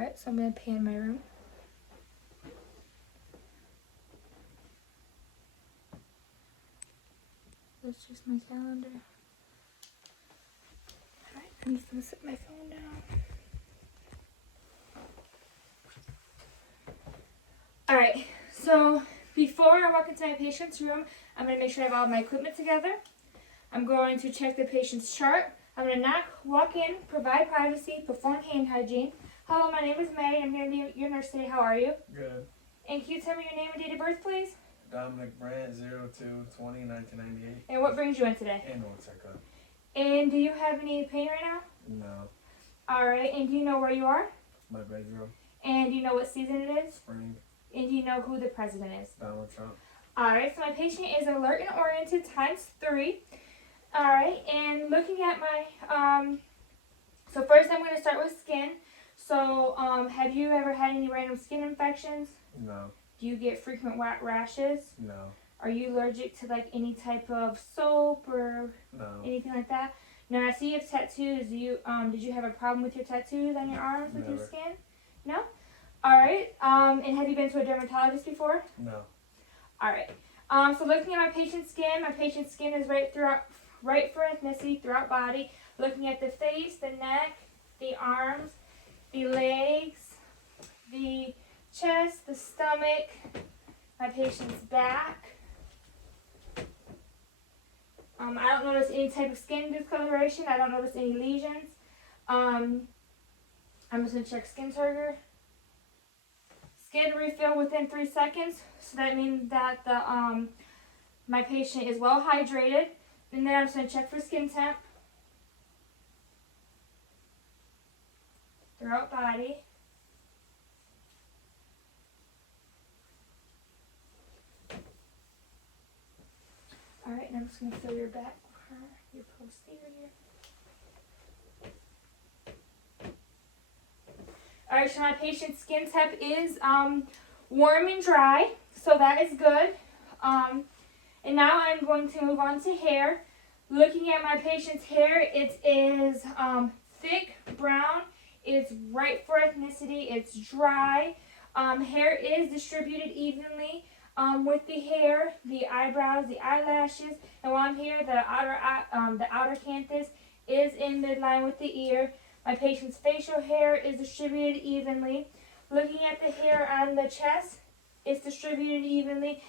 Alright, so I'm going to pan my room. That's just my calendar. Alright, I'm just going to set my phone down. Alright, so before I walk into my patient's room, I'm going to make sure I have all my equipment together. I'm going to check the patient's chart. I'm going to knock, walk in, provide privacy, perform hand hygiene. Hello, my name is May. I'm here to be your nurse today. How are you? Good. And can you tell me your name and date of birth, please? Dominic Brandt, 02/20/1998. And what brings you in today? Annual checkup. And do you have any pain right now? No. Alright, and do you know where you are? My bedroom. And do you know what season it is? Spring. And do you know who the president is? Donald Trump. Alright, so my patient is alert and oriented ×3. Alright, and looking at my, so first I'm going to start with skin. So, have you ever had any random skin infections? No. Do you get frequent rashes? No. Are you allergic to like any type of soap or No. anything like that? Now I see you have tattoos. Did you have a problem with your tattoos on your arms with your Never. skin? No? Alright, and have you been to a dermatologist before? No. Alright, so looking at my patient's skin is right for ethnicity, throughout body. Looking at the face, the neck, the arms, the legs, the chest, the stomach, my patient's back. I don't notice any type of skin discoloration. I don't notice any lesions. I'm just going to check skin turgor. Skin refill within 3 seconds. So that means that my patient is well hydrated. And then I'm just going to check for skin temp. Throughout body. Alright, and I'm just going to feel your back, your posterior. Alright, so my patient's skin temp is warm and dry, so that is good. And now I'm going to move on to hair. Looking at my patient's hair, it is thick, brown. It's right for ethnicity. It's dry. Hair is distributed evenly with the hair, the eyebrows, the eyelashes. And while I'm here, the outer canthus is in midline with the ear. My patient's facial hair is distributed evenly. Looking at the hair on the chest, it's distributed evenly.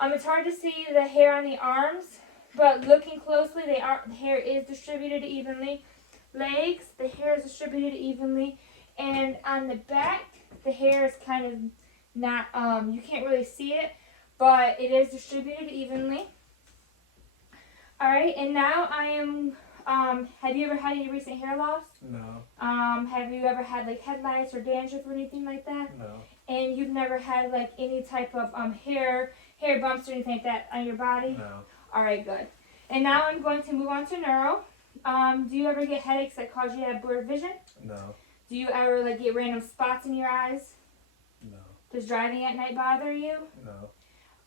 It's hard to see the hair on the arms, but looking closely, the hair is distributed evenly. Legs, the hair is distributed evenly. And on the back, the hair is kind of not, you can't really see it, but it is distributed evenly. Alright, and now I am, have you ever had any recent hair loss? No. Have you ever had like head lice or dandruff or anything like that? No. And you've never had like any type of hair bumps or anything like that on your body? No. Alright, good. And now I'm going to move on to neuro. Do you ever get headaches that cause you to have blurred vision? No. Do you ever like get random spots in your eyes? No. Does driving at night bother you? No.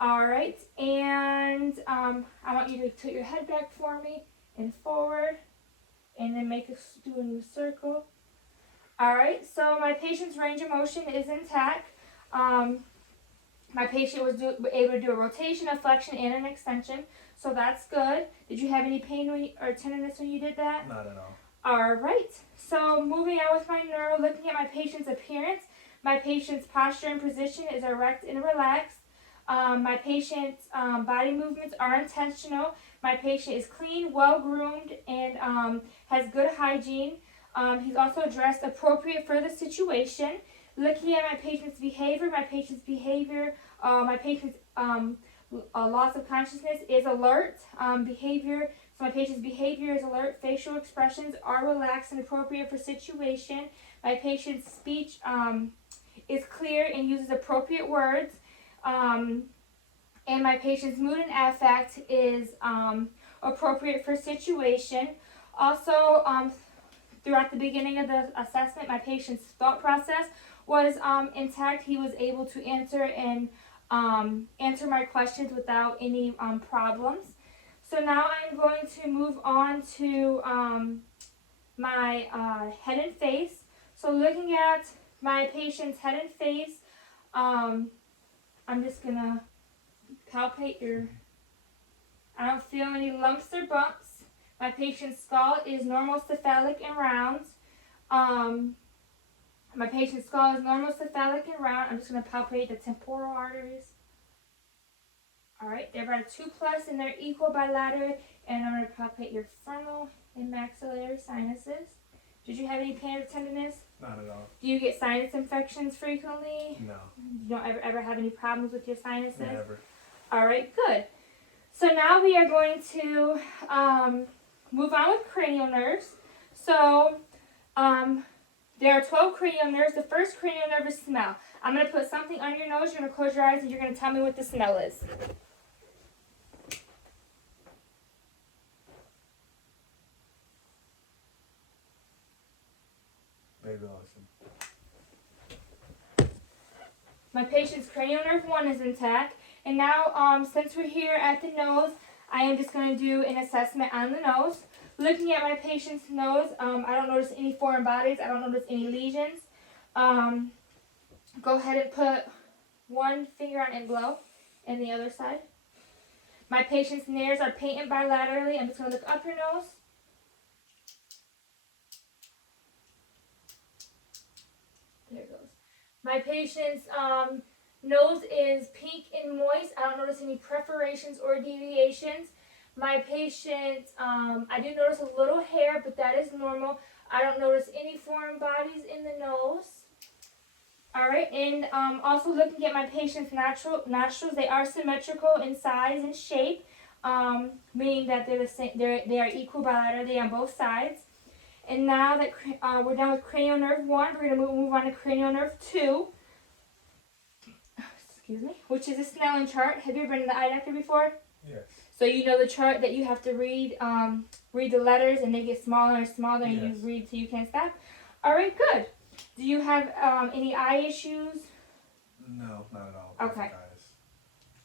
Alright, and I want you to tilt your head back for me and forward, and then do a new circle. Alright, so my patient's range of motion is intact. My patient was able to do a rotation, a flexion, and an extension, so that's good. Did you have any pain or tenderness when you did that? Not at all. Alright, so moving on with my neuro, looking at my patient's appearance, my patient's posture and position is erect and relaxed. My patient's body movements are intentional. My patient is clean, well-groomed, and has good hygiene. He's also dressed appropriate for the situation. Looking at my patient's behavior, my patient's loss of consciousness is alert. So my patient's behavior is alert. Facial expressions are relaxed and appropriate for situation. My patient's speech is clear and uses appropriate words. And my patient's mood and affect is appropriate for situation. Also, throughout the beginning of the assessment, my patient's thought process was intact. He was able to answer my questions without any problems. So now I'm going to move on to my head and face. So looking at my patient's head and face. I'm just gonna palpate your. I don't feel any lumps or bumps. My patient's skull is normal, cephalic, and round. My patient's skull is normal, cephalic, and round. I'm just gonna palpate the temporal arteries. All right, they're about a 2+ and they're equal bilateral. And I'm gonna palpate your frontal and maxillary sinuses. Did you have any pain or tenderness? Not at all. Do you get sinus infections frequently? No. You don't ever have any problems with your sinuses? Never. All right, good. So now we are going to move on with cranial nerves. So there are 12 cranial nerves. The first cranial nerve is smell. I'm going to put something on your nose. You're going to close your eyes and you're going to tell me what the smell is. Baby lotion. My patient's cranial nerve 1 is intact. And now, since we're here at the nose, I am just going to do an assessment on the nose. Looking at my patient's nose, I don't notice any foreign bodies. I don't notice any lesions. Go ahead and put one finger on and blow, and the other side. My patient's nares are painted bilaterally. I'm just going to look up your nose. There it goes. My patient's nose is pink and moist. I don't notice any perforations or deviations. My patient, I do notice a little hair, but that is normal. I don't notice any foreign bodies in the nose. All right, and also looking at my patient's nostrils, they are symmetrical in size and shape, meaning that they're the same. They are equal bilaterally on both sides. And now that we're done with cranial nerve 1, we're going to move on to cranial nerve 2. Excuse me, which is a Snellen chart. Have you ever been to the eye doctor before? Yes. So you know the chart that you have to read the letters and they get smaller and smaller and Yes. you read till you can't stop. All right, good. Do you have any eye issues? No, not at all. Okay. Perfect eyes.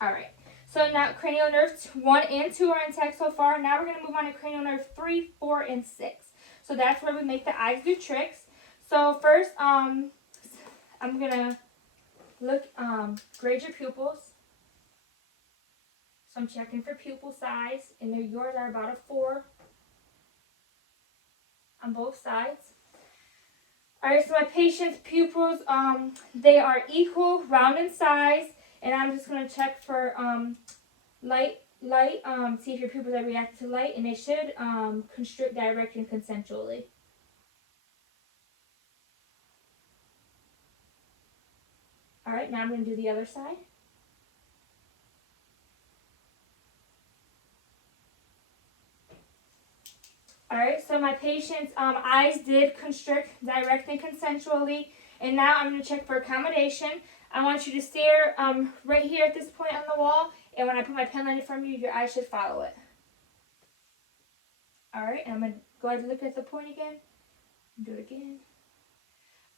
All right. So now cranial nerves 1 and 2 are intact so far. Now we're going to move on to cranial nerve 3, 4, and 6. So that's where we make the eyes do tricks. So first, I'm going to grade your pupils. So I'm checking for pupil size, and yours are about a 4 on both sides. All right, so my patient's pupils, they are equal, round in size, and I'm just going to check for light, see if your pupils are reacting to light, and they should constrict, direct, and consensually. All right, now I'm going to do the other side. All right, so my patient's eyes did constrict, direct, and consensually. And now I'm going to check for accommodation. I want you to stare right here at this point on the wall. And when I put my pen line in front of you, your eyes should follow it. All right, and I'm going to go ahead and look at the point again. Do it again.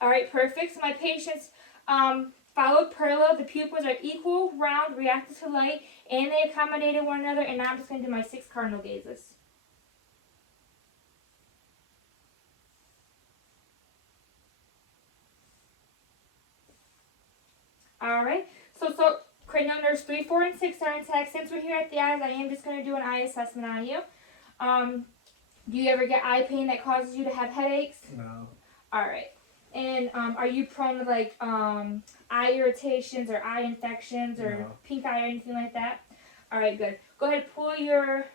All right, perfect. So my patients followed parallel. The pupils are equal, round, reacted to light, and they accommodated one another. And now I'm just going to do my 6 cardinal gazes. All right, so cranial nerves 3, 4, and 6 are intact. Since we're here at the eyes, I am just going to do an eye assessment on you. Do you ever get eye pain that causes you to have headaches? No. All right. And are you prone to like eye irritations or eye infections or No. pink eye or anything like that? All right, good. Go ahead and pull your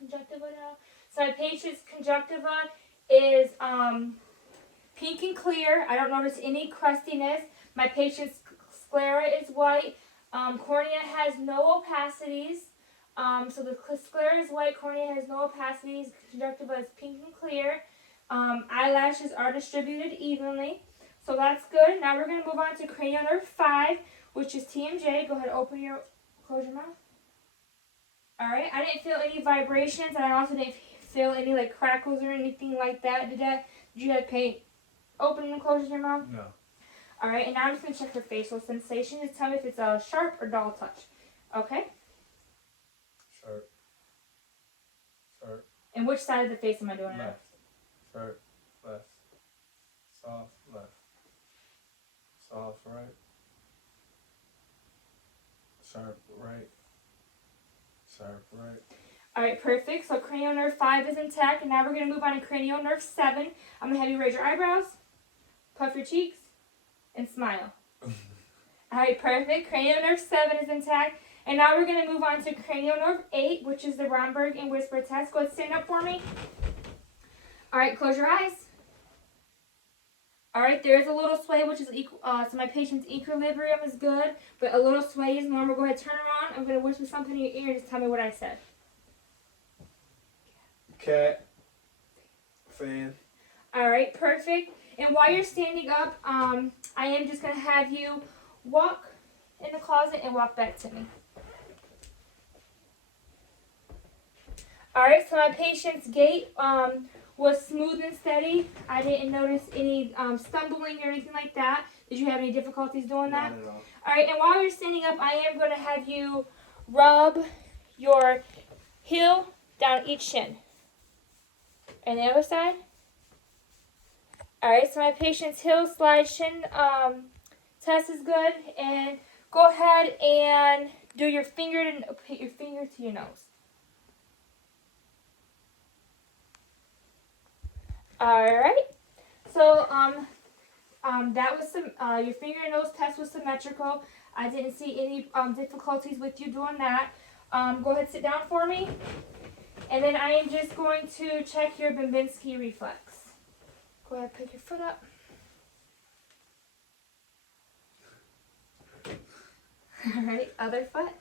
conjunctiva now. So my patient's conjunctiva is pink and clear. I don't notice any crustiness. My patient's sclera is white. Cornea has no opacities. So the sclera is white, cornea has no opacities, conjunctiva is pink and clear. Eyelashes are distributed evenly. So that's good. Now we're going to move on to cranial nerve 5, which is TMJ. Go ahead, close your mouth. All right, I didn't feel any vibrations, and I also didn't feel any like crackles or anything like that. Did you have pain opening and closing your mouth? No. All right, and now I'm just going to check for facial sensation. Just tell me if it's a sharp or dull touch. Okay? Sharp. Sharp. And which side of the face am I doing it? Left. Sharp. Left. Soft. Left. off right. Sharp right. Sharp right. All right, perfect. So cranial nerve 5 is intact, and now we're going to move on to cranial nerve 7. I'm going to have you raise your eyebrows, puff your cheeks, and smile. All right, perfect. Cranial nerve 7 is intact. And now we're going to move on to cranial nerve 8, which is the Romberg and Whisper test. Go ahead, stand up for me. All right, close your eyes. All right, there is a little sway, which is equal. So my patient's equilibrium is good, but a little sway is normal. Go ahead, turn around. I'm going to whisper something in your ear. Just tell me what I said. Cat. Fan. All right, perfect. And while you're standing up, I am just going to have you walk in the closet and walk back to me. All right, so my patient's gait was smooth and steady. I didn't notice any stumbling or anything like that. Did you have any difficulties doing that? Not at all. All right, and while you're standing up, I am going to have you rub your heel down each shin. And the other side. All right, so my patient's heel slide shin test is good. And go ahead and do your finger to put your finger to your nose. All right. So that was some your finger and nose test was symmetrical. I didn't see any difficulties with you doing that. Go ahead, sit down for me. And then I am just going to check your Babinski reflex. Go ahead, pick your foot up. All right, other foot.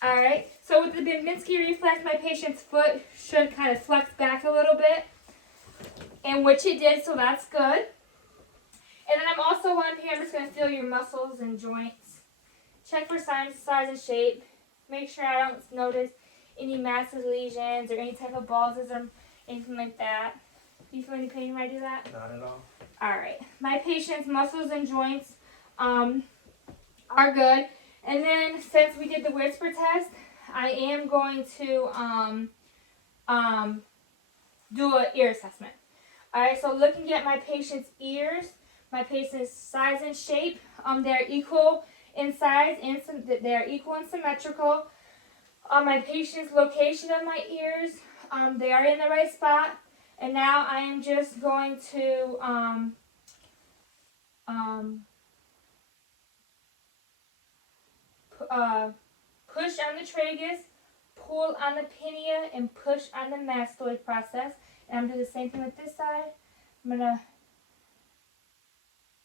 All right, so with the Babinski reflex, my patient's foot should kind of flex back a little bit, and which it did, so that's good. And then I'm also on here, I'm just going to feel your muscles and joints. Check for signs, size, and shape. Make sure I don't notice any massive lesions or any type of bulges or anything like that. Do you feel any pain when I do that? Not at all. All right. My patient's muscles and joints are good. And then since we did the whisper test, I am going to do an ear assessment. All right. So looking at my patient's ears, my patient's size and shape, they're equal in size and they're equal and symmetrical. My patient's location of my ears, they are in the right spot. And now I am just going to push on the tragus, pull on the pinea, and push on the mastoid process. And I'm going to do the same thing with this side. I'm going to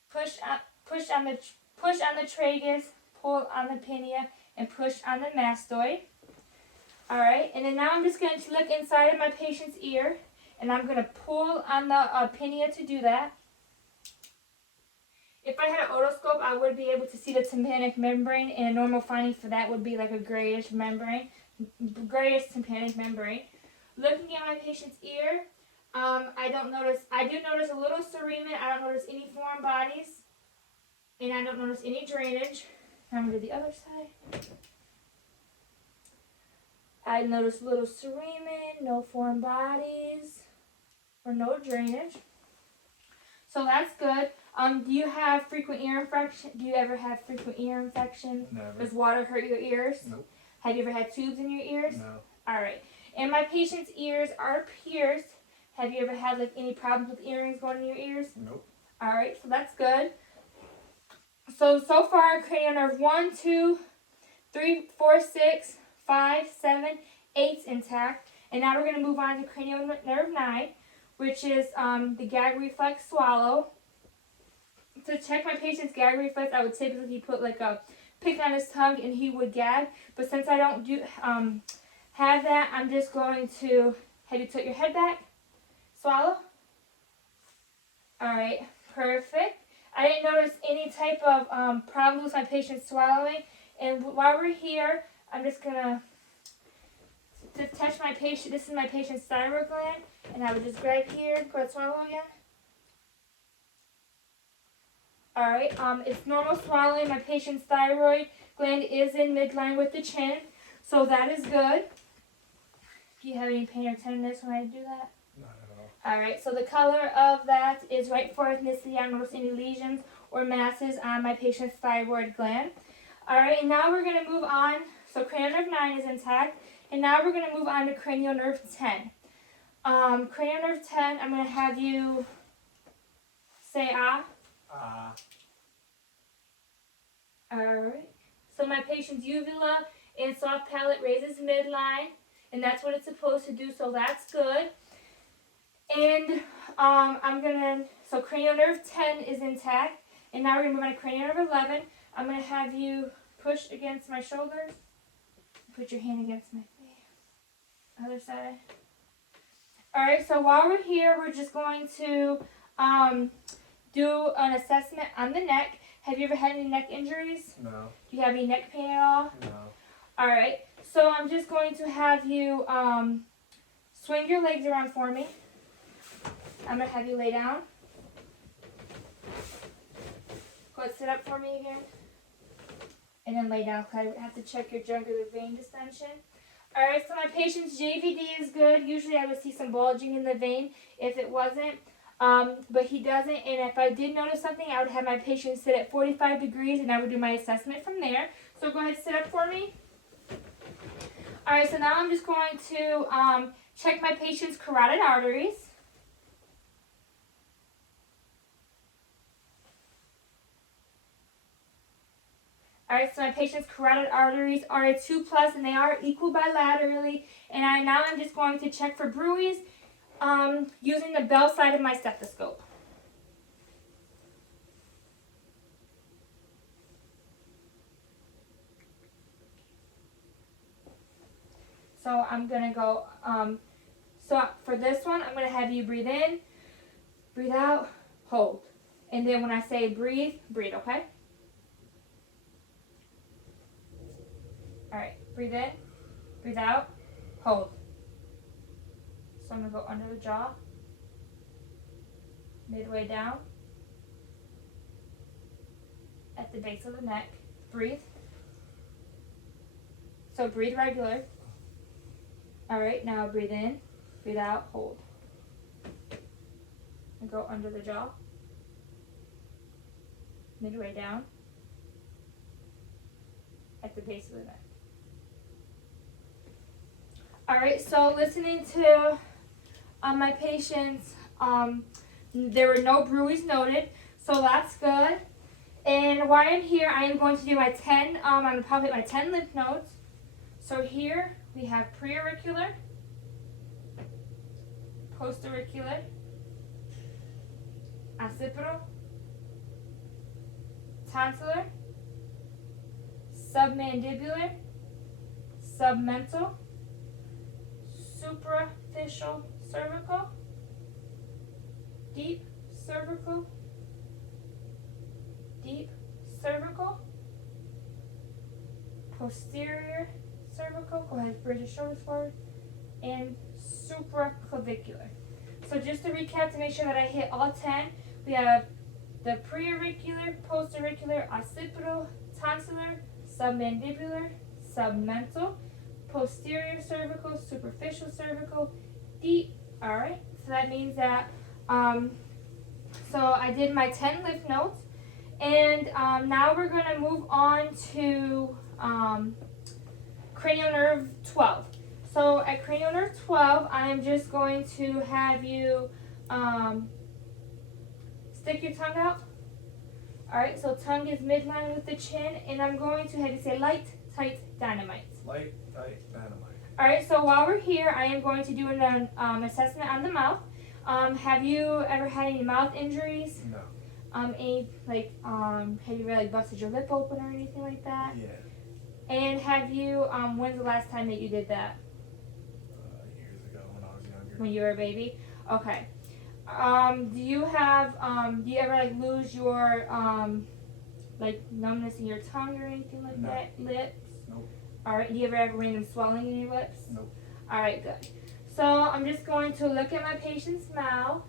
push on the tragus, pull on the pinea, and push on the mastoid. All right, and then now I'm just going to look inside of my patient's ear, and I'm going to pull on the pinea to do that. If I had an otoscope, I would be able to see the tympanic membrane, and a normal finding for that would be like a grayish membrane, grayish tympanic membrane. Looking at my patient's ear, I do notice a little cerumen. I don't notice any foreign bodies, and I don't notice any drainage. Now I'm going to do the other side. I notice little cerumen, no foreign bodies, or no drainage. So that's good. Do you have frequent ear infection? Do you ever have frequent ear infection? Never. Does water hurt your ears? Nope. Have you ever had tubes in your ears? No. All right. And my patient's ears are pierced. Have you ever had like any problems with earrings going in your ears? Nope. All right. So that's good. So far, cranial nerve 1, 2, 3, 4, 6, 5, 7, 8's intact. And now we're going to move on to cranial nerve 9, which is the gag reflex swallow. To check my patient's gag reflex, I would typically put like a pick on his tongue and he would gag. But since I don't have that, I'm just going to have you tilt your head back, swallow. All right, perfect. I didn't notice any type of problems with my patient swallowing. And while we're here, I'm just gonna touch my patient. This is my patient's thyroid gland, and I would just grab here. Go ahead, swallow again. All right. It's normal swallowing. My patient's thyroid gland is in midline with the chin, so that is good. Do you have any pain or tenderness when I do that? Not at all. Alright, so the color of that is right for ethnicity. I don't notice any lesions or masses on my patient's thyroid gland. Alright, and now we're going to move on. So cranial nerve 9 is intact. And now we're going to move on to cranial nerve 10. Cranial nerve 10, I'm going to have you say ah. Alright. So my patient's uvula and soft palate raises midline. And that's what it's supposed to do, so that's good. And so cranial nerve 10 is intact. And now we're going to move on to cranial nerve 11. I'm going to have you push against my shoulders. Put your hand against my face. Other side. Alright, so while we're here, we're just going to do an assessment on the neck. Have you ever had any neck injuries? No. Do you have any neck pain at all? No. Alright, so I'm just going to have you swing your legs around for me. I'm going to have you lay down. Go ahead, sit up for me again. And then lay down, because I have to check your jugular vein distension. Alright, so my patient's JVD is good. Usually I would see some bulging in the vein if it wasn't. But he doesn't, and if I did notice something, I would have my patient sit at 45 degrees and I would do my assessment from there. So go ahead, sit up for me. Alright, so now I'm just going to check my patient's carotid arteries. Alright, so my patient's carotid arteries are a 2+ and they are equal bilaterally. And now I'm just going to check for bruits using the bell side of my stethoscope. So I'm going to go, so for this one, I'm going to have you breathe in, breathe out, hold. And then when I say breathe, breathe, okay? Alright, breathe in, breathe out, hold. So I'm going to go under the jaw, midway down, at the base of the neck. Breathe. So breathe regular. Alright, now breathe in, breathe out, hold. And go under the jaw, midway down, at the base of the neck. Alright, so listening to my patients, there were no bruits noted, so that's good. And while I'm here, I am going to do my 10, I'm going to palpate my 10 lymph nodes. So here we have preauricular, postauricular, occipital, tonsillar, submandibular, submental, supraficial cervical, deep cervical, posterior cervical, go ahead, bridge your shoulders forward, and supraclavicular. So just to recap, to make sure that I hit all 10, we have the preauricular, postauricular, occipital, tonsillar, submandibular, submental, posterior cervical, superficial cervical, deep. Alright, so that means that, so I did my 10 lymph nodes, and now we're going to move on to cranial nerve 12. So at cranial nerve 12, I am just going to have you stick your tongue out. Alright, so tongue is midline with the chin, and I'm going to have you say light, tight, dynamite. Light, tight, dynamite. Alright, so while we're here, I am going to do an assessment on the mouth. Have you ever had any mouth injuries? No. Have you really busted your lip open or anything like that? Yeah. And have you, when's the last time that you did that? Years ago when I was younger. When you were a baby? Okay. Do you ever like lose your, like numbness in your tongue or anything like No. that? Lips? Nope. Alright, do you ever have random swelling in your lips? Nope. Alright, good. So I'm just going to look at my patient's mouth.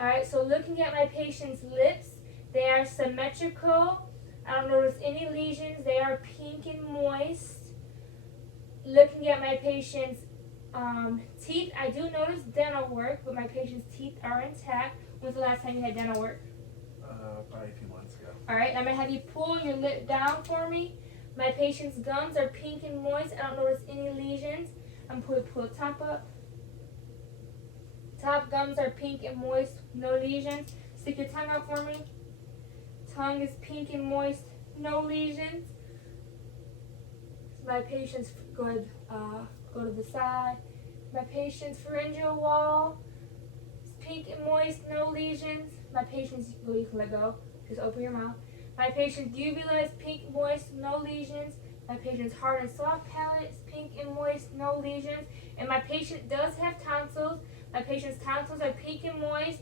Alright, so looking at my patient's lips, they are symmetrical. I don't notice any lesions. They are pink and moist. Looking at my patient's Teeth, I do notice dental work, but my patient's teeth are intact. When's the last time you had dental work? Probably a few months ago. Alright, I'm going to have you pull your lip down for me. My patient's gums are pink and moist. I don't notice any lesions. I'm going to pull the top up. Top gums are pink and moist, no lesions. Stick your tongue out for me. Tongue is pink and moist, no lesions. My patient's good. Go to the side. My patient's pharyngeal wall is pink and moist, no lesions. My patient's, well, you can let go. Just open your mouth. My patient's uvula is pink and moist, no lesions. My patient's hard and soft palate is pink and moist, no lesions. And my patient does have tonsils. My patient's tonsils are pink and moist,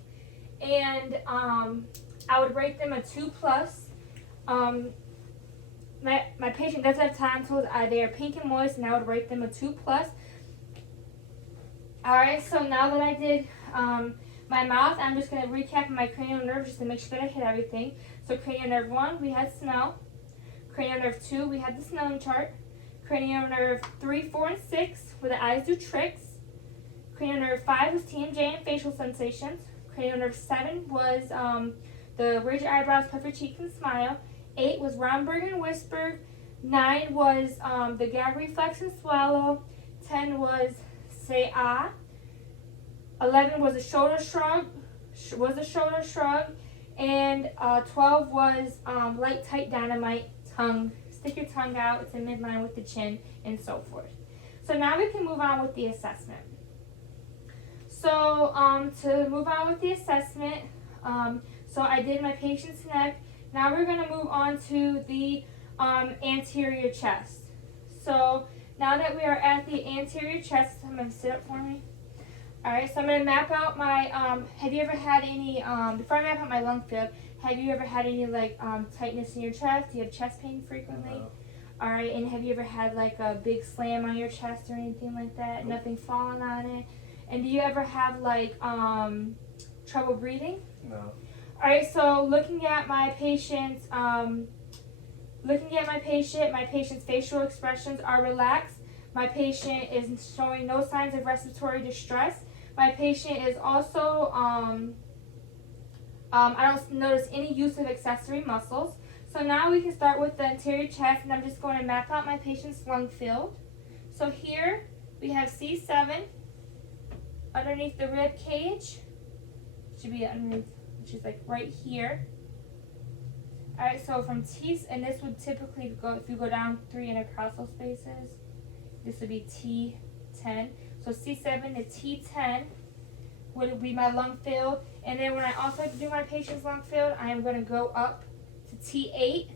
and I would rate them a 2+. My patient does have tonsils. They are pink and moist, and I would rate them a 2+. Alright, so now that I did my mouth, I'm just going to recap my cranial nerve just to make sure that I hit everything. So cranial nerve 1, we had smell. Cranial nerve 2, we had the smelling chart. Cranial nerve 3, 4, and 6, where the eyes do tricks. Cranial nerve 5 was TMJ and facial sensations. Cranial nerve 7 was the raise your eyebrows, puff your cheeks, and smile. 8 was Romberg and whisper. 9 was the gag reflex and swallow. 10 was say ah. 11 was a shoulder shrug. And 12 was light, tight, dynamite, tongue. Stick your tongue out. It's in midline with the chin, and so forth. So now we can move on with the assessment. So to move on with the assessment, so I did my patient's neck. Now we're going to move on to the anterior chest. So now that we are at the anterior chest, I'm going to sit up for me. Alright, so I'm going to map out my, have you ever had any, before I map out my lung field, have you ever had any like tightness in your chest? Do you have chest pain frequently? No. Alright, and have you ever had like a big slam on your chest or anything like that? Nope. Nothing falling on it? And do you ever have like trouble breathing? No. Alright, so looking at my patient's facial expressions are relaxed. My patient is showing no signs of respiratory distress. My patient is also, I don't notice any use of accessory muscles. So now we can start with the anterior chest, and I'm just going to map out my patient's lung field. So here we have C7 underneath the rib cage. Should be underneath, which is like right here. Alright, so from T, and this would typically go, if you go down 3 intercostal spaces, this would be T10. So C7 to T10 would be my lung field. And then when I also do my patient's lung field, I am going to go up to T8.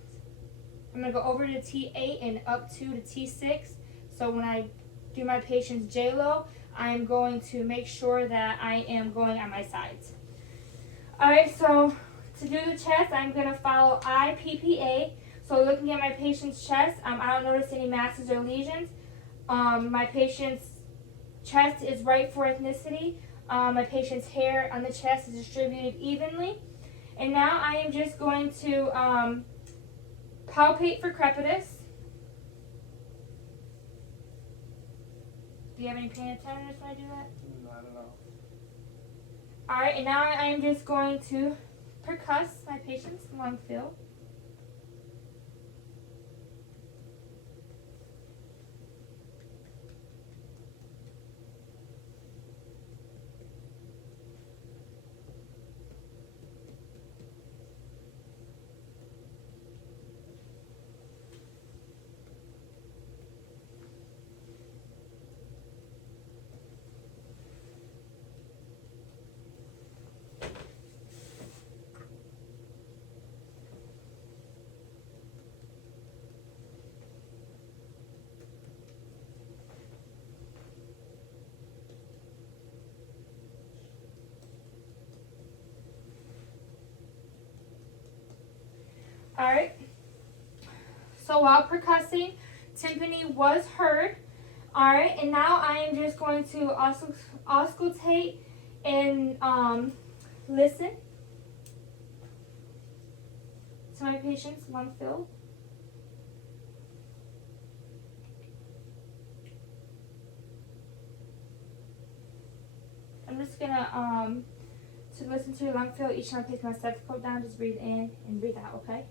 I'm going to go over to T8 and up to T6. So when I do my patient's J-Lo, I am going to make sure that I am going on my sides. Alright, so to do the chest, I'm going to follow IPPA. So looking at my patient's chest, I don't notice any masses or lesions. My patient's chest is right for ethnicity. My patient's hair on the chest is distributed evenly. And now I am just going to palpate for crepitus. Do you have any pain or tenderness when I do that? Not at all. Alright, and now I am just going to percuss my patient's lung field. Alright, so while percussing, tympani was heard. Alright, and now I am just going to auscultate and listen to my patient's lung field. I'm just gonna to listen to your lung fill. Each time I place my stethoscope down, just breathe in and breathe out. Okay.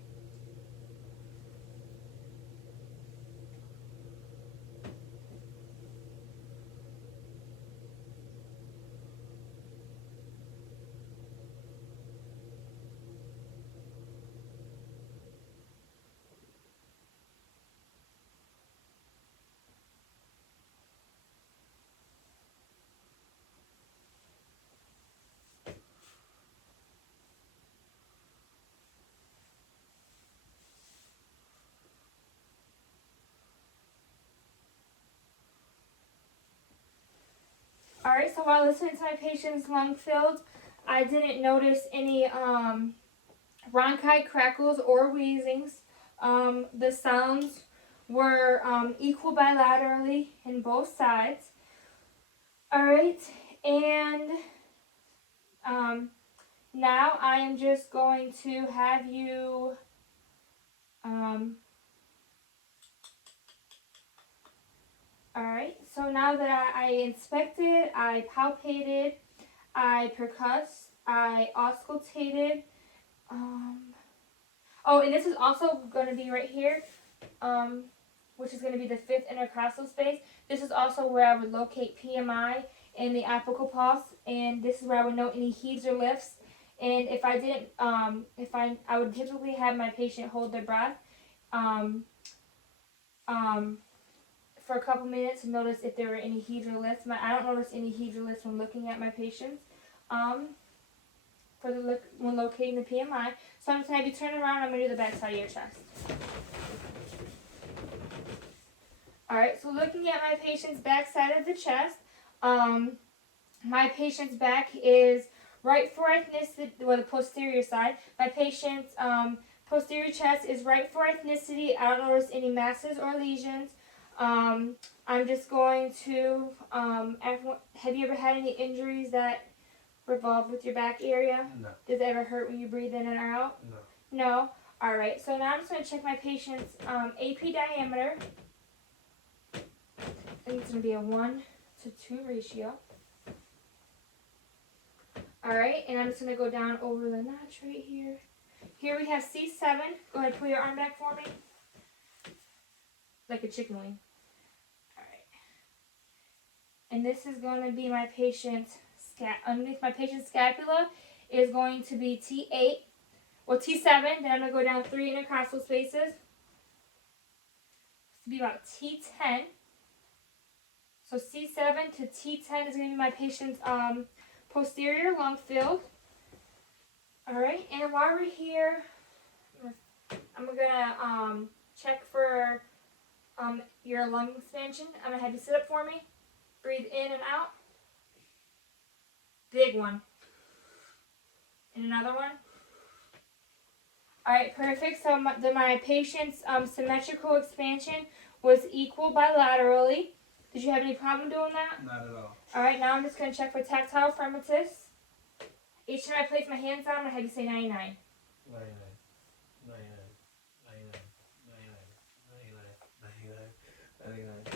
All right. So while listening to my patient's lung filled, I didn't notice any bronchi crackles or wheezings. The sounds were equal bilaterally in both sides. All right, and now I am just going to have you all right, so now that I inspected, I palpated, I percussed, I auscultated, oh, and this is also going to be right here, which is going to be the fifth intercostal space. This is also where I would locate PMI in the apical pulse, and this is where I would note any heaves or lifts. And if I didn't, I would typically have my patient hold their breath, for a couple minutes and notice if there were any heaves or lifts. I don't notice any heaves or lifts when looking at my patients. When locating the PMI. So I'm just gonna have you turn around. I'm gonna do the back side of your chest. All right. So looking at my patient's back side of the chest, my patient's back is right ethnicity, well, the posterior side. My patient's posterior chest is right for ethnicity. I don't notice any masses or lesions. I'm just going to, have you ever had any injuries that revolve with your back area? No. Does it ever hurt when you breathe in and out? No. No? Alright, so now I'm just going to check my patient's AP diameter. I think it's going to be a 1 to 2 ratio. Alright, and I'm just going to go down over the notch right here. Here we have C7. Go ahead, pull your arm back for me. Like a chicken wing. Alright. And this is going to be my patient's underneath my patient's scapula is going to be T8. Well, T7. Then I'm going to go down 3 intercostal spaces. This will be about T10. So C7 to T10 is going to be my patient's posterior lung field. Alright, and while we're here, I'm going to check for your lung expansion. I'm going to have you sit up for me. Breathe in and out. Big one. And another one. Alright, perfect. So my patient's symmetrical expansion was equal bilaterally. Did you have any problem doing that? Not at all. Alright, now I'm just going to check for tactile firmitus. Each time I place my hands down, I'm going to have you say 99. 99. 99.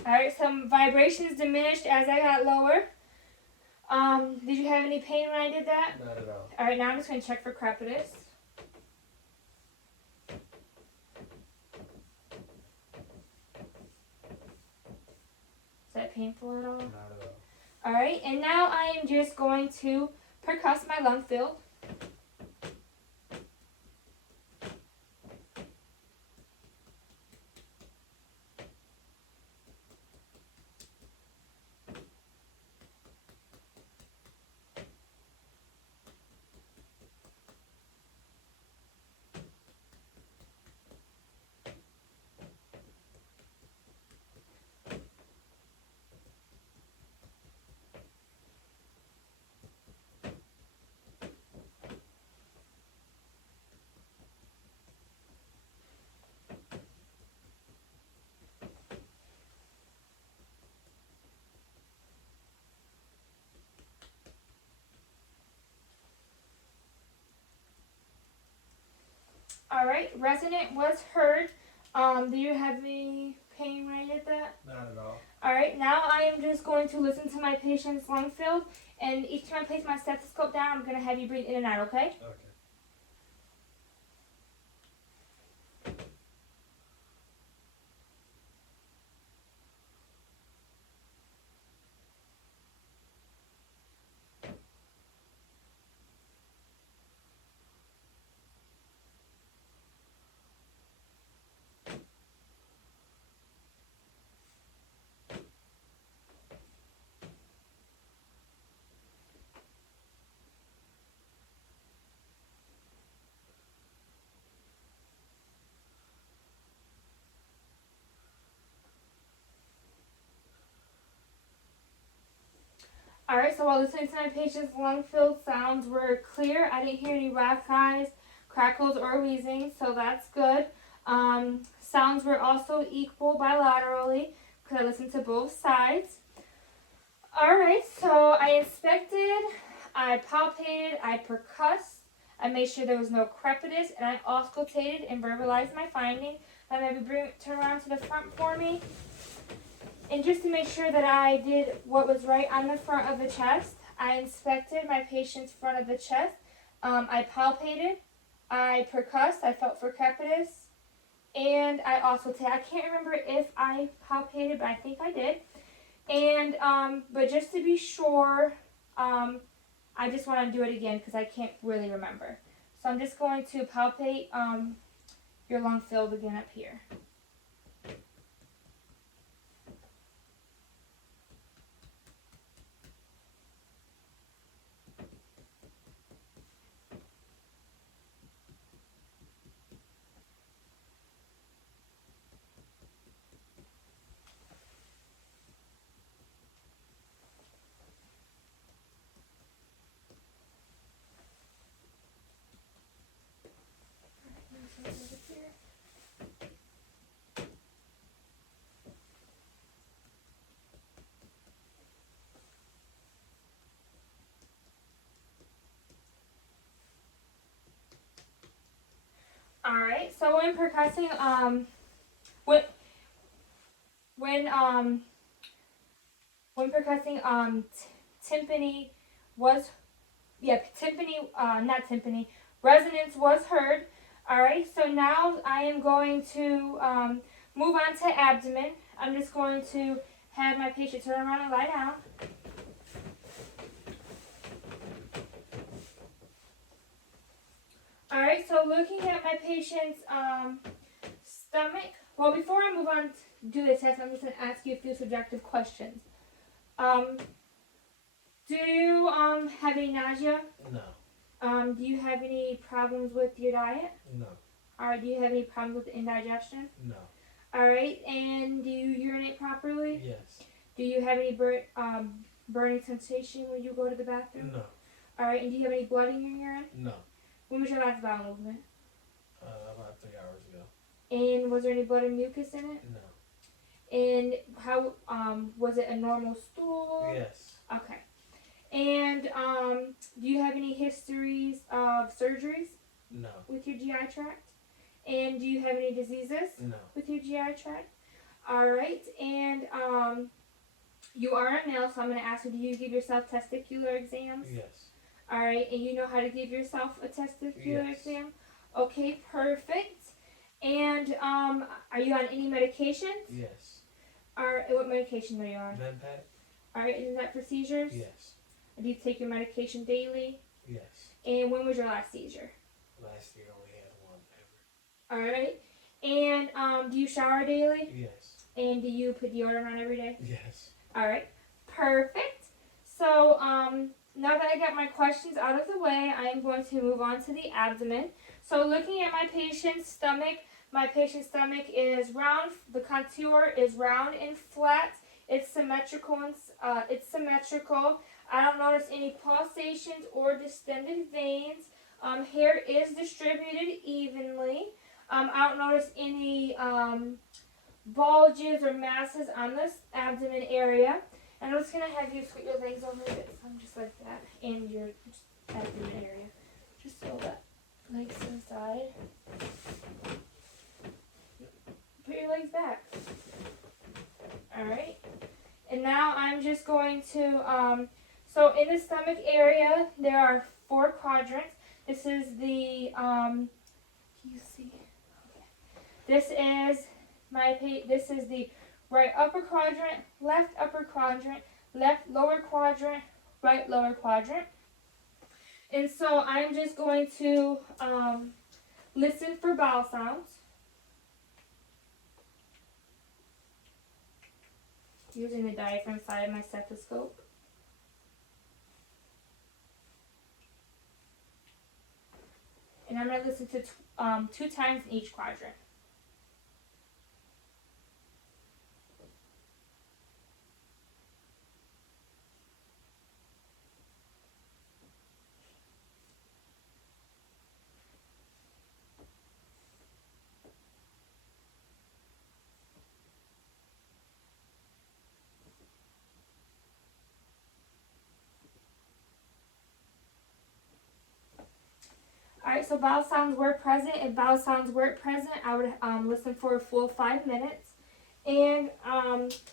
Alright, some vibrations diminished as I got lower. Did you have any pain when I did that? Not at all. Alright, now I'm just going to check for crepitus. Is that painful at all? Not at all. Alright, and now I am just going to percuss my lung field. Alright, resonant was heard. Do you have any pain when I did that? Not at all. Alright, now I am just going to listen to my patient's lung field, and each time I place my stethoscope down, I'm going to have you breathe in and out, okay? Okay. Alright, so while listening to my patient's lung filled sounds were clear. I didn't hear any rack eyes, crackles, or wheezing, so that's good. Sounds were also equal bilaterally because I listened to both sides. Alright, so I inspected, I palpated, I percussed, I made sure there was no crepitus, and I auscultated and verbalized my finding. Then maybe turn around to the front for me. And just to make sure that I did what was right on the front of the chest, I inspected my patient's front of the chest. I palpated, I percussed, I felt for crepitus, and I auscultated. I can't remember if I palpated, but I think I did. And, but just to be sure, I just want to do it again because I can't really remember. So I'm just going to palpate your lung field again up here. Alright, so when percussing, when percussing, timpani was, not timpani, resonance was heard. Alright, so now I am going to, move on to abdomen. I'm just going to have my patient turn around and lie down. Alright, so looking at my patient's stomach. Well, before I move on to do the test, I'm just going to ask you a few subjective questions. Do you have any nausea? No. Do you have any problems with your diet? No. Alright, do you have any problems with indigestion? No. Alright, and do you urinate properly? Yes. Do you have any burning sensation when you go to the bathroom? No. Alright, and do you have any blood in your urine? No. When was your last bowel movement? About 3 hours ago. And was there any blood or mucus in it? No. And how, was it a normal stool? Yes. Okay. And, do you have any histories of surgeries No. with your GI tract? And do you have any diseases No. with your GI tract? Alright, and, you are a male, so I'm going to ask you, do you give yourself testicular exams? Yes. Alright, and you know how to give yourself a testicular Yes. exam? Okay, perfect. And, are you on any medications? Yes. What medication are you on? Medpac? Alright, is that for seizures? Yes. Do you take your medication daily? Yes. And when was your last seizure? Last year only had one ever. Alright. And, do you shower daily? Yes. And do you put deodorant on every day? Yes. Alright, perfect. So, now that I got my questions out of the way, I am going to move on to the abdomen. So looking at my patient's stomach is round, the contour is round and flat. It's symmetrical I don't notice any pulsations or distended veins. Hair is distributed evenly. I don't notice any bulges or masses on this abdomen area. And I'm just going to have you scoot your legs over a bit, so just like that, in your abdomen area. Just so that legs to the side. Put your legs back. going to, so in the stomach area, there are 4 quadrants. This is the, can you see? This is this is the right upper quadrant, left upper quadrant, left lower quadrant, right lower quadrant. And so I'm just going to listen for vowel sounds. Using the diaphragm side of my stethoscope. And I'm going to listen to 2 times in each quadrant. Alright, so vowel sounds were present. If vowel sounds weren't present, I would listen for a full 5 minutes. And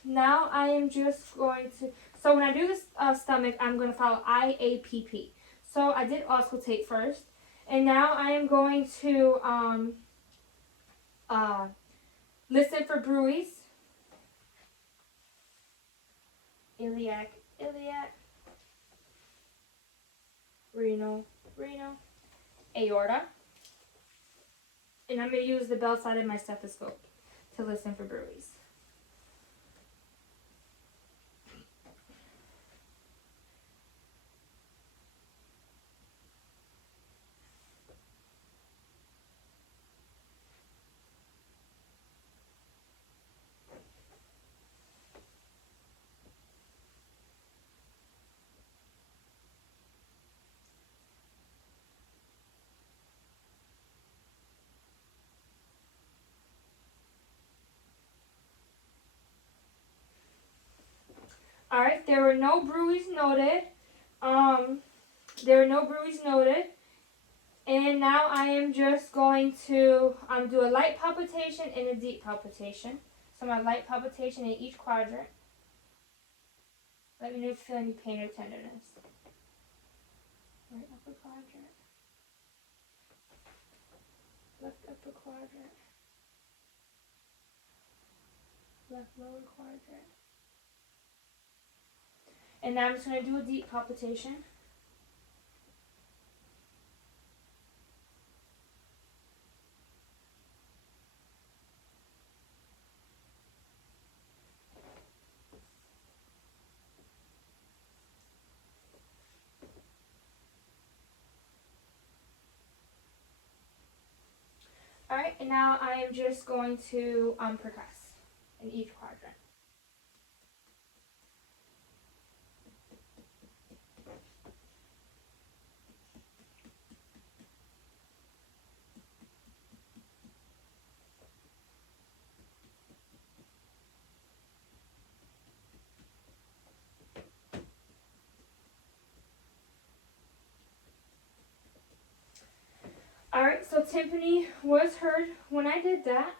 now I am just going to, so when I do this stomach, I'm going to follow IAPP. So I did auscultate first. And now I am going to listen for bruits. Iliac, renal, aorta. And I'm going to use the bell side of my stethoscope to listen for bruits. Alright, there were no bruits noted. And now I am just going to do a light palpitation and a deep palpitation. So my light palpitation in each quadrant. Let me know if you feel any pain or tenderness. Right upper quadrant. Left upper quadrant. Left lower quadrant. And now I'm just going to do a deep palpitation. Alright, and now I am just going to percuss in each quadrant. Alright, so timpani was heard when I did that.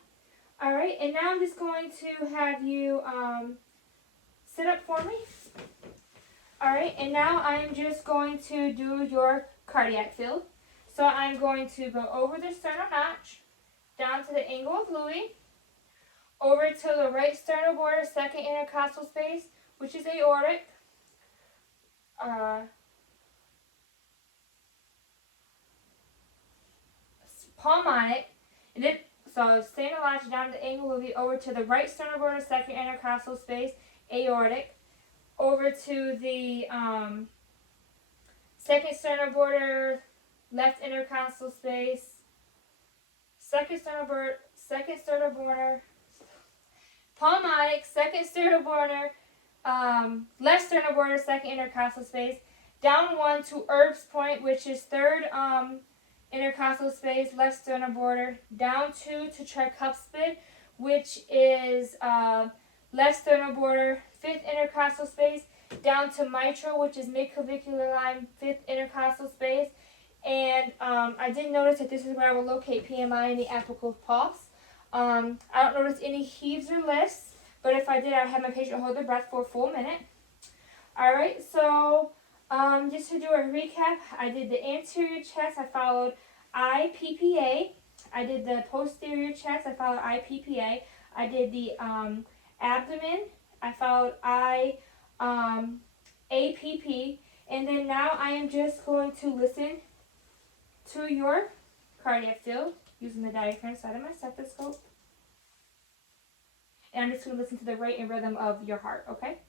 Alright, and now I'm just going to have you sit up for me. Alright, and now I'm just going to do your cardiac field. So I'm going to go over the sternal notch, down to the angle of Louis, over to the right sternal border, second intercostal space, which is aortic. Pulmonic, and it, so stay in the latch down to the angle of the over to the right sternal border, second intercostal space, aortic, over to the second sternal border, left intercostal space, second sternal border, pulmonic, second sternal border, left sternal border, second intercostal space, down 1 to Erb's point, which is third intercostal space, left sternal border, down 2 to tricuspid, which is left sternal border, fifth intercostal space, down to mitral, which is midclavicular line, fifth intercostal space. And I did notice that this is where I will locate PMI in the apical pulse. I don't notice any heaves or lifts, but if I did, I would have my patient hold their breath for a full minute. Alright, so just to do a recap, I did the anterior chest, I followed IPPA. I did the posterior chest, I followed IPPA. I did the abdomen, I followed APP. And then now I am just going to listen to your cardiac field using the diaphragm side of my stethoscope. And I'm just going to listen to the rate and rhythm of your heart, okay?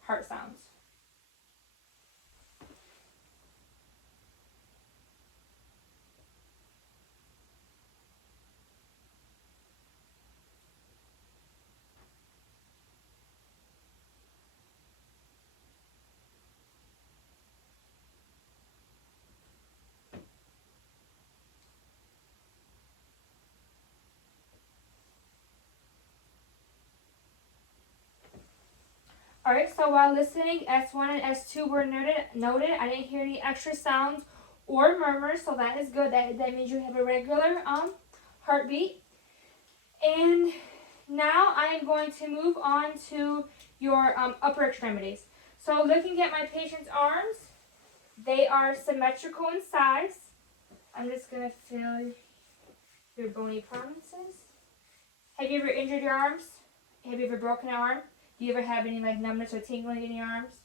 Heart sounds. Alright, so while listening, S1 and S2 were noted. I didn't hear any extra sounds or murmurs, so that is good. That means you have a regular heartbeat. And now I am going to move on to your upper extremities. So looking at my patient's arms, they are symmetrical in size. I'm just going to feel your bony prominences. Have you ever injured your arms? Have you ever broken an arm? Do you ever have any like numbness or tingling in your arms?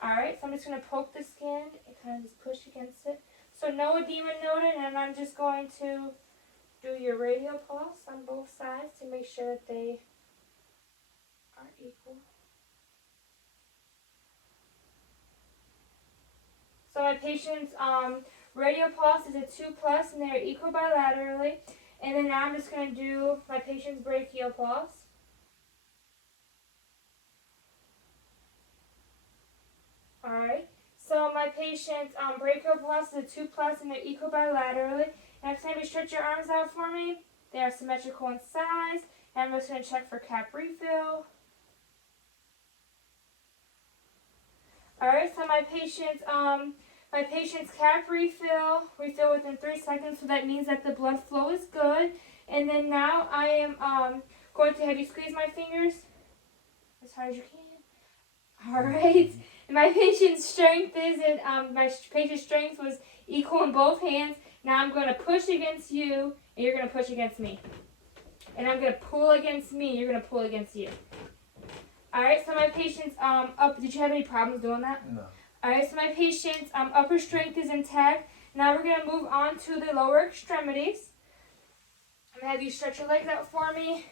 Alright, so I'm just going to poke the skin and kind of just push against it. So no edema noted, and I'm just going to do your radial pulse on both sides to make sure that they are equal. So my patient's radial pulse is a 2+ and they're equal bilaterally. And then now I'm just going to do my patient's brachial pulse. Alright, so my patient's brachial pulse is a 2+ and they're equal bilaterally. Next time you stretch your arms out for me, they are symmetrical in size. And I'm just going to check for cap refill. Alright, so my patient's cap refill within 3 seconds, so that means that the blood flow is good. And then now I am going to have you squeeze my fingers as hard as you can. Alright, and my patient's strength was equal in both hands. Now I'm going to push against you, and you're going to push against me. And I'm going to pull against me, you're going to pull against you. Alright, so my patient's did you have any problems doing that? No. Alright, so my patient's upper strength is intact. Now we're going to move on to the lower extremities. I'm going to have you stretch your legs out for me.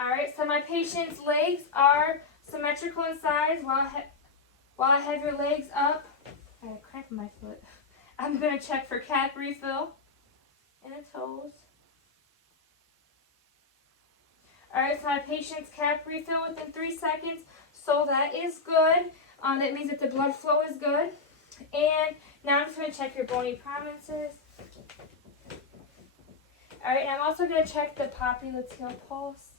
Alright, so my patient's legs are symmetrical in size. While I have your legs up, I had a cramp in my foot. I'm going to check for cap refill in the toes. Alright, so my patient's cap refill within 3 seconds, so that is good. That means that the blood flow is good. And now I'm just going to check your bony prominences. Alright, and I'm also going to check the popliteal pulse.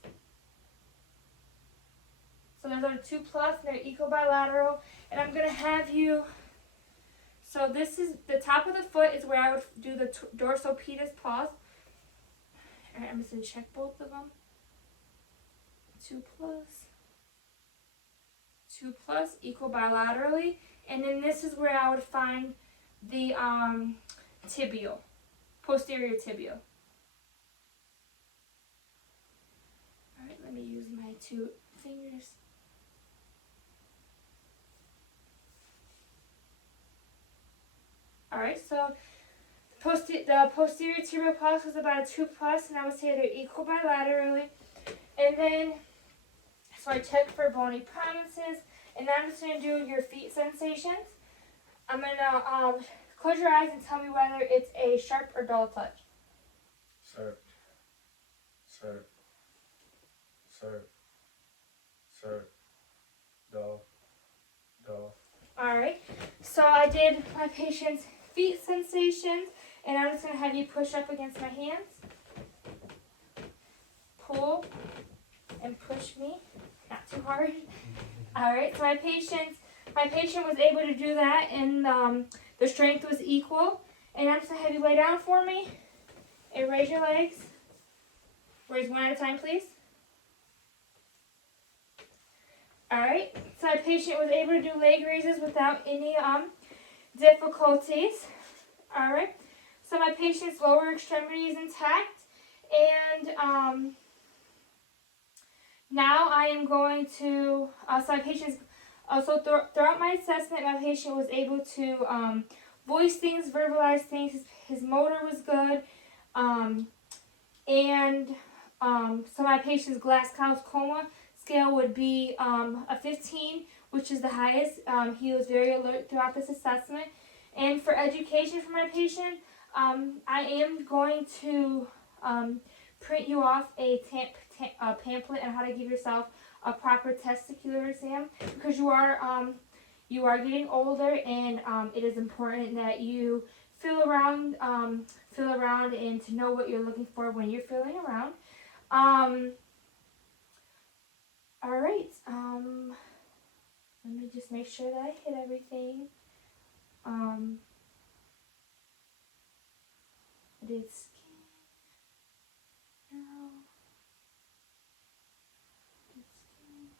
So those are 2+, and they're equal bilateral. And I'm going to have you, so this is, the top of the foot is where I would do the dorsopedis pulse. Alright, I'm just going to check both of them. 2+, 2+ equal bilaterally, and then this is where I would find the tibial, posterior tibial. Alright, let me use my 2 fingers. Alright, so the posterior tibial pulse is about a 2+, and I would say they're equal bilaterally. And then, so I check for bony prominences, and now I'm just going to do your feet sensations. I'm going to close your eyes and tell me whether it's a sharp or dull touch. Sir. Dull. Alright, so I did my patient's feet sensations, and I'm just going to have you push up against my hands. Pull and push me, not too hard. Alright, so my patient was able to do that, and the strength was equal. And I'm just going to have you lay down for me and raise your legs. Raise one at a time, please. Alright, so my patient was able to do leg raises without any difficulties. Alright, so my patient's lower extremity is intact, and now I am going to, so my patient's, so throughout my assessment, my patient was able to voice things, verbalize things, his motor was good, so my patient's Glasgow's coma scale would be a 15, which is the highest. He was very alert throughout this assessment. And for education for my patient, I am going to print you off a pamphlet on how to give yourself a proper testicular exam, because you are getting older, and it is important that you feel around and to know what you're looking for when you're feeling around. All right. Let me just make sure that I hit everything. I did skin, neuro, did skin,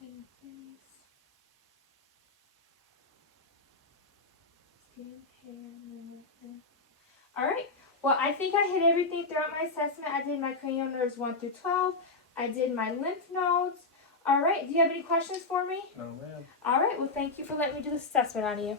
and face, skin, hair, and everything. All right. Well, I think I hit everything throughout my assessment. I did my cranial nerves 1 through 12. I did my lymph nodes. All right. Do you have any questions for me? No, ma'am. All right. Well, thank you for letting me do this assessment on you.